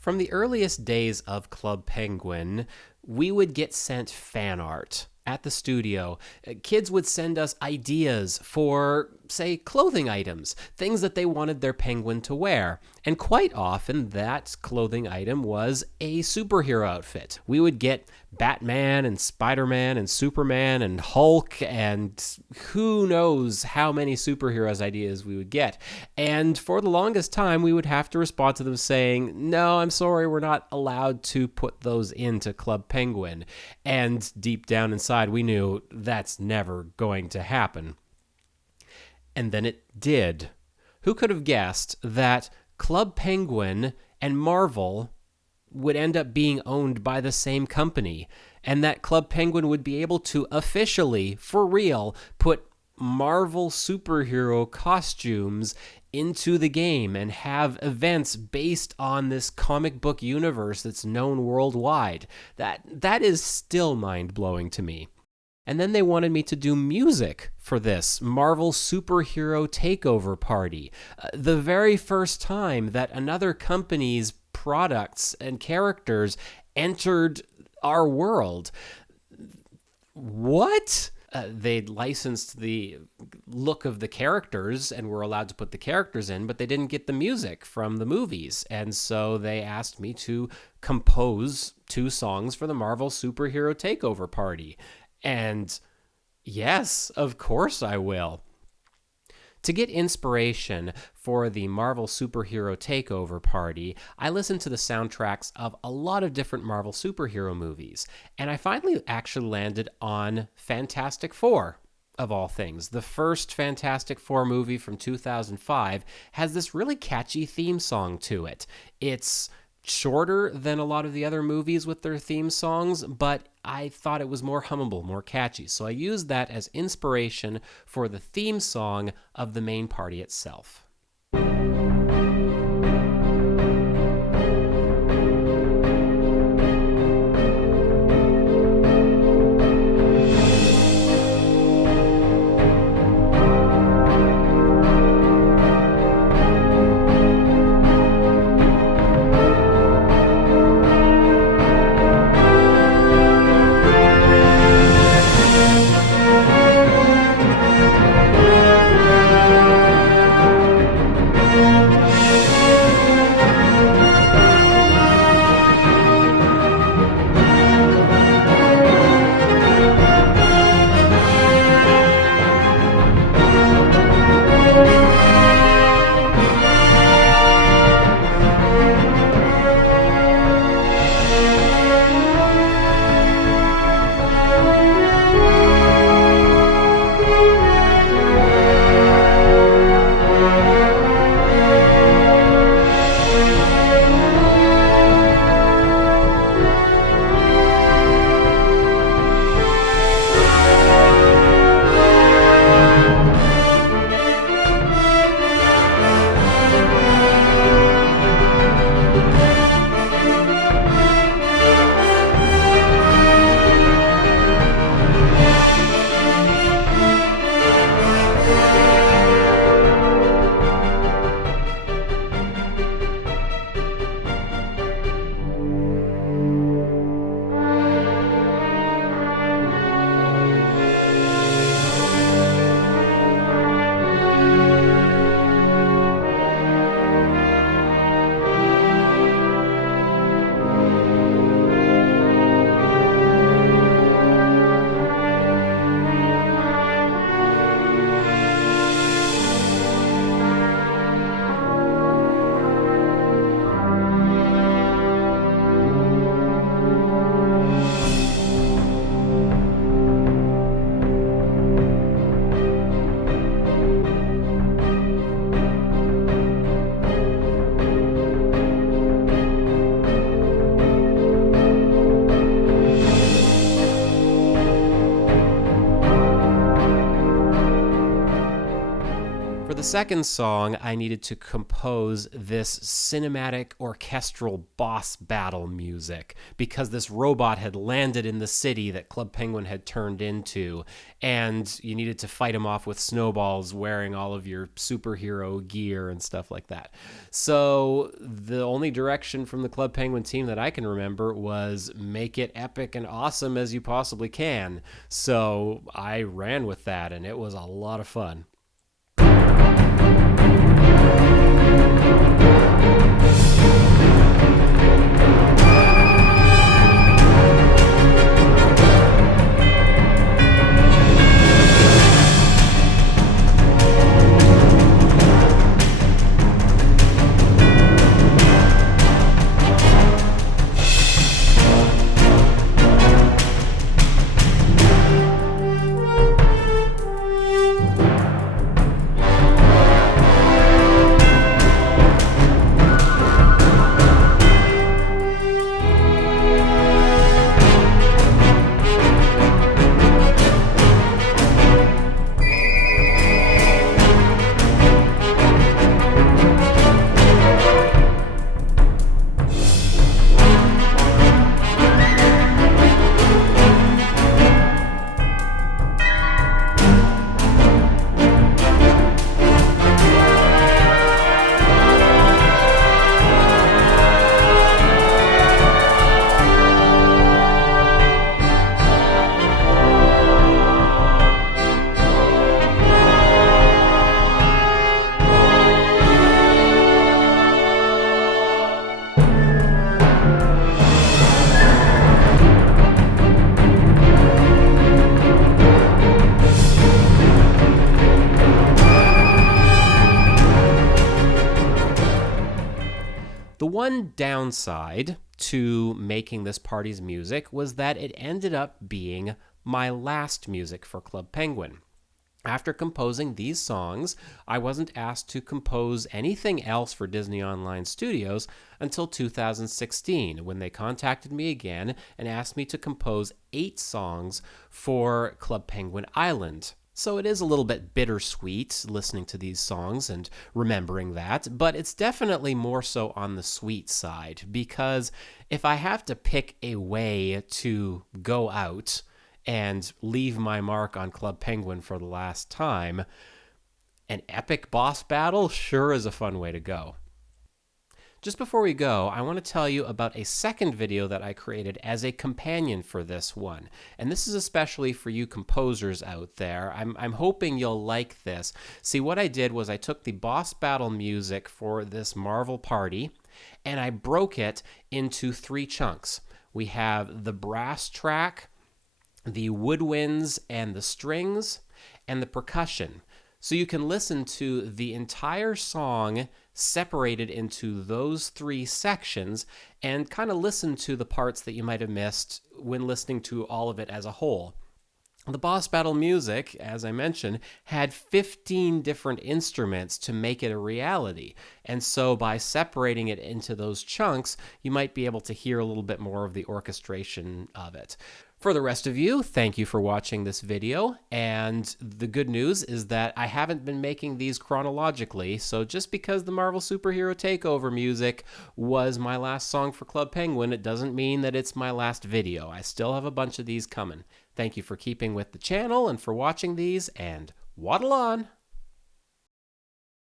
From the earliest days of Club Penguin, we would get sent fan art at the studio. Kids would send us ideas for, say, clothing items, things that they wanted their penguin to wear. And quite often, that clothing item was a superhero outfit. We would get Batman and Spider-Man and Superman and Hulk and who knows how many superheroes ideas we would get. And for the longest time, we would have to respond to them saying, no, I'm sorry, we're not allowed to put those into Club Penguin. And deep down inside, we knew that's never going to happen. And then it did. Who could have guessed that Club Penguin and Marvel would end up being owned by the same company, and that Club Penguin would be able to officially, for real, put Marvel superhero costumes into the game and have events based on this comic book universe that's known worldwide? That is still mind-blowing to me. And then they wanted me to do music for this Marvel Superhero Takeover Party. The very first time that another company's products and characters entered our world. What? They'd licensed the look of the characters and were allowed to put the characters in, but they didn't get the music from the movies. And so they asked me to compose 2 songs for the Marvel Superhero Takeover Party. And yes, of course I will. To get inspiration for the Marvel Superhero Takeover Party, I listened to the soundtracks of a lot of different Marvel superhero movies, and I finally actually landed on Fantastic Four, of all things. The first Fantastic Four movie from 2005 has this really catchy theme song to it. It's shorter than a lot of the other movies with their theme songs, but I thought it was more hummable, more catchy. So I used that as inspiration for the theme song of the main party itself. second song, I needed to compose this cinematic orchestral boss battle music because this robot had landed in the city that Club Penguin had turned into, and you needed to fight him off with snowballs wearing all of your superhero gear and stuff like that. So the only direction from the Club Penguin team that I can remember was make it epic and awesome as you possibly can. So I ran with that, and it was a lot of fun. The one downside to making this party's music was that it ended up being my last music for Club Penguin. After composing these songs, I wasn't asked to compose anything else for Disney Online Studios until 2016, when they contacted me again and asked me to compose 8 songs for Club Penguin Island. So it is a little bit bittersweet listening to these songs and remembering that, but it's definitely more so on the sweet side, because if I have to pick a way to go out and leave my mark on Club Penguin for the last time, an epic boss battle sure is a fun way to go. Just before we go, I want to tell you about a second video that I created as a companion for this one. And this is especially for you composers out there. I'm hoping you'll like this. See, what I did was I took the boss battle music for this Marvel party, and I broke it into 3 chunks. We have the brass track, the woodwinds and the strings, and the percussion. So you can listen to the entire song separated into those 3 sections and kind of listen to the parts that you might have missed when listening to all of it as a whole. The boss battle music, as I mentioned, had 15 different instruments to make it a reality. And so by separating it into those chunks, you might be able to hear a little bit more of the orchestration of it. For the rest of you, thank you for watching this video, and the good news is that I haven't been making these chronologically, so just because the Marvel Superhero Takeover music was my last song for Club Penguin, it doesn't mean that it's my last video. I still have a bunch of these coming. Thank you for keeping with the channel and for watching these, and waddle on!